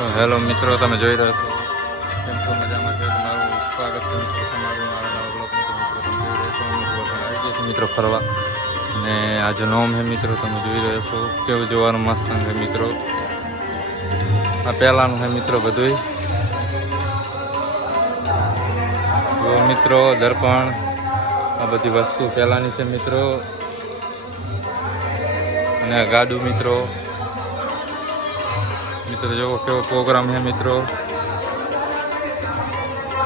તો હેલો મિત્રો, તમે જોઈ રહ્યા છો કેમ છો? મજામાં છે? તમારું સ્વાગત છે મિત્રો, તમારું, મારા નવા બ્લોગમાં. તો મિત્રો, તમે જોઈ રહ્યા છો આવી ગયા છીએ મિત્રો ફરવા. અને આજે નોમ હે મિત્રો, તમે જોઈ રહ્યા છો. કેવું જોવાનું મસ્ત છે મિત્રો. આ પહેલાંનું હે મિત્રો બધુંય. જો મિત્રો, દર્પણ, આ બધી વસ્તુ પહેલાંની છે મિત્રો. અને ગાડું મિત્રો. મિત્રો જો કેવો પ્રોગ્રામ છે મિત્રો.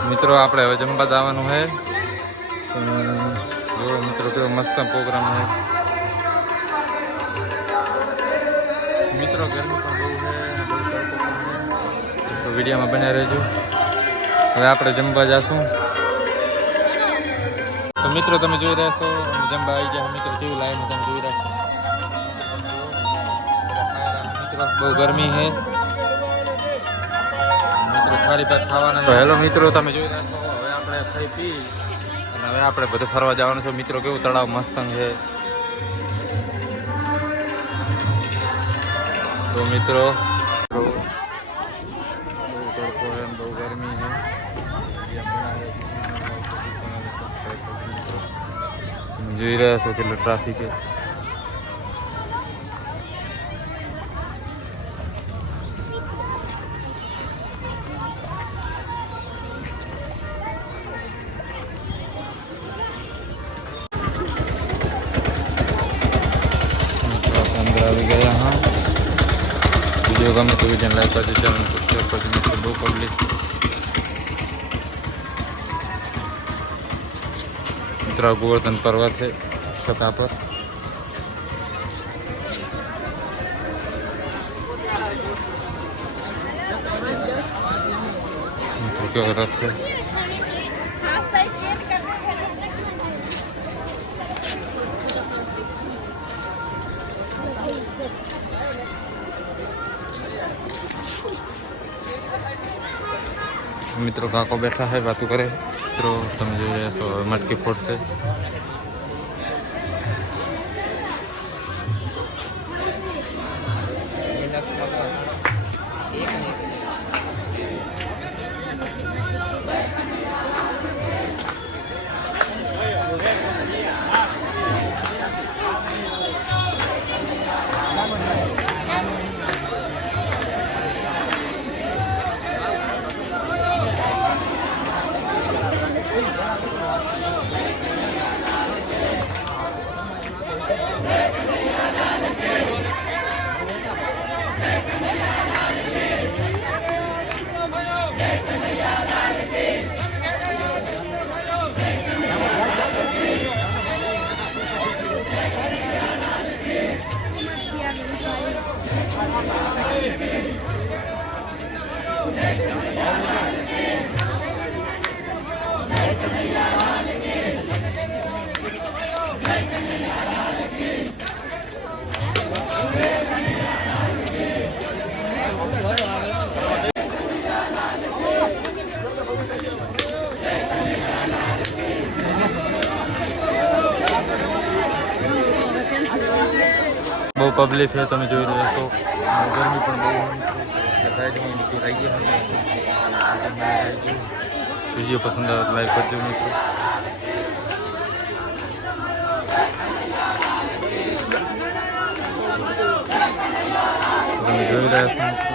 મિત્રો, આપણે હવે જમવા જવાનું છે. જો મિત્રો, કેવો મસ્ત પ્રોગ્રામ છે. મિત્રો ગરમી પણ બહુ છે તો વિડીયોમાં બન્યા રહેજો. હવે આપણે જમવા જશું. તો મિત્રો, તમે જોઈ રહ્યા છો જમવા આવી ગયા. મિત્રો, જેવી લાઈન તમે જોઈ રહ્યા છો. મિત્રો બહુ ગરમી છે. થારી ભાત ખાવાના છે. હેલો મિત્રો તમે જોઈ રહ્યા છો હવે આપણે ખાઈ પી અને હવે આપણે બધું ફરવા જવાનું છે. મિત્રો કેવું તળાવ મસ્તંગ છે. તો મિત્રો બહુ તડકો છે બહુ ગરમી છે. જોઈ રહ્યા છો કેટલો ટ્રાફિક છે. આવી ગયા હા વીડિયો ગમે તો વીડિયો લાઈક કરજો ચેનલ સબસ્ક્રાઈબ કરજો મિત્રો બહુ પબ્લિક મિત્રો આ ગોવર્ધન પર્વત છે સતા પર મિત્રો કેવો રથ છે મિત્રો કાકો બેઠા છે વાતું કરે મિત્રો તમે જોઈ રહ્યા છો હવે મટકી ફોડશે બહુ પબ્લિક છે, તમે જોઈ રહ્યા છો. ગરમી પણ બહુ સાઈડમાં મિત્રો રહી ગયા વીડિયો પસંદ આવે લાઈક કરજો મિત્રો. તમે જોઈ રહ્યા છો મિત્રો